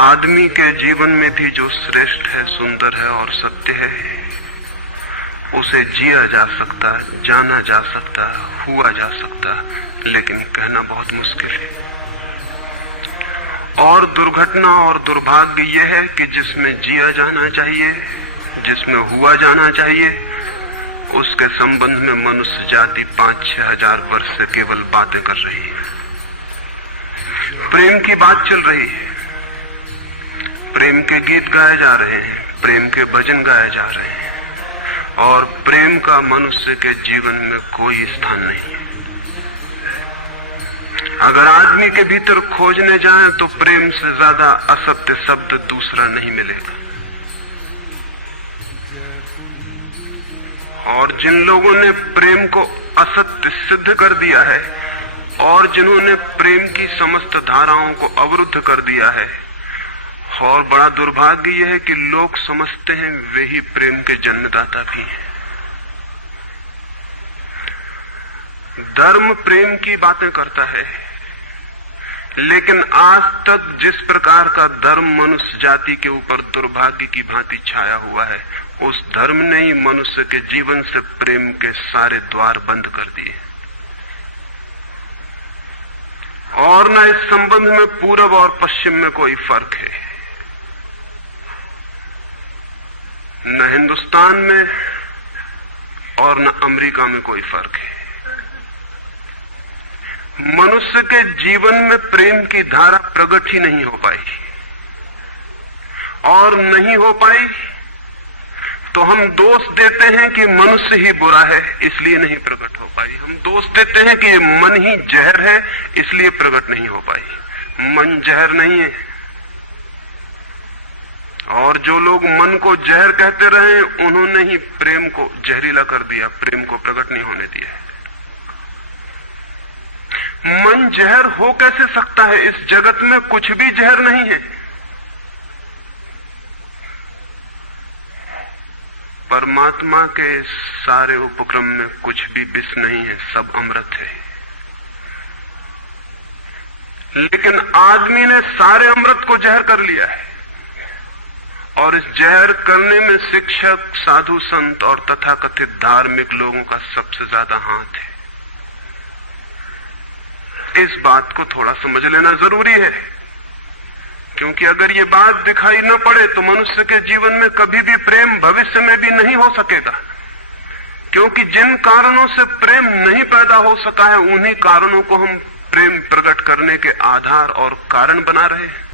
आदमी के जीवन में भी जो श्रेष्ठ है, सुंदर है और सत्य है, उसे जिया जा सकता, जाना जा सकता, हुआ जा सकता, लेकिन कहना बहुत मुश्किल है। और दुर्घटना और दुर्भाग्य यह है कि जिसमें जिया जाना चाहिए, जिसमें हुआ जाना चाहिए, उसके संबंध में मनुष्य जाति 5-6 हजार वर्ष से केवल बातें कर रही है। प्रेम की बात चल रही है, प्रेम के गीत गाए जा रहे हैं, प्रेम के भजन गाए जा रहे हैं, और प्रेम का मनुष्य के जीवन में कोई स्थान नहीं है। अगर आदमी के भीतर खोजने जाएं तो प्रेम से ज्यादा असत्य शब्द दूसरा नहीं मिलेगा। और जिन लोगों ने प्रेम को असत्य सिद्ध कर दिया है और जिन्होंने प्रेम की समस्त धाराओं को अवरुद्ध कर दिया है, और बड़ा दुर्भाग्य यह है कि लोग समझते हैं वे ही प्रेम के जन्मदाता भी हैं। धर्म प्रेम की बातें करता है, लेकिन आज तक जिस प्रकार का धर्म मनुष्य जाति के ऊपर दुर्भाग्य की भांति छाया हुआ है, उस धर्म ने ही मनुष्य के जीवन से प्रेम के सारे द्वार बंद कर दिए। और न इस संबंध में पूरब और पश्चिम में कोई फर्क है, न हिंदुस्तान में और न अमेरिका में कोई फर्क है। मनुष्य के जीवन में प्रेम की धारा प्रकट ही नहीं हो पाई, और नहीं हो पाई तो हम दोष देते हैं कि मनुष्य ही बुरा है इसलिए नहीं प्रकट हो पाई। हम दोष देते हैं कि मन ही जहर है इसलिए प्रकट नहीं हो पाई। मन जहर नहीं है, और जो लोग मन को जहर कहते रहे उन्होंने ही प्रेम को जहरीला कर दिया, प्रेम को प्रकट नहीं होने दिया। मन जहर हो कैसे सकता है? इस जगत में कुछ भी जहर नहीं है। परमात्मा के सारे उपक्रम में कुछ भी विष नहीं है, सब अमृत है। लेकिन आदमी ने सारे अमृत को जहर कर लिया है, और इस जहर करने में शिक्षक, साधु संत और तथाकथित धार्मिक लोगों का सबसे ज्यादा हाथ है। इस बात को थोड़ा समझ लेना जरूरी है, क्योंकि अगर ये बात दिखाई न पड़े तो मनुष्य के जीवन में कभी भी प्रेम भविष्य में भी नहीं हो सकेगा। क्योंकि जिन कारणों से प्रेम नहीं पैदा हो सका है, उन्हीं कारणों को हम प्रेम प्रकट करने के आधार और कारण बना रहे हैं।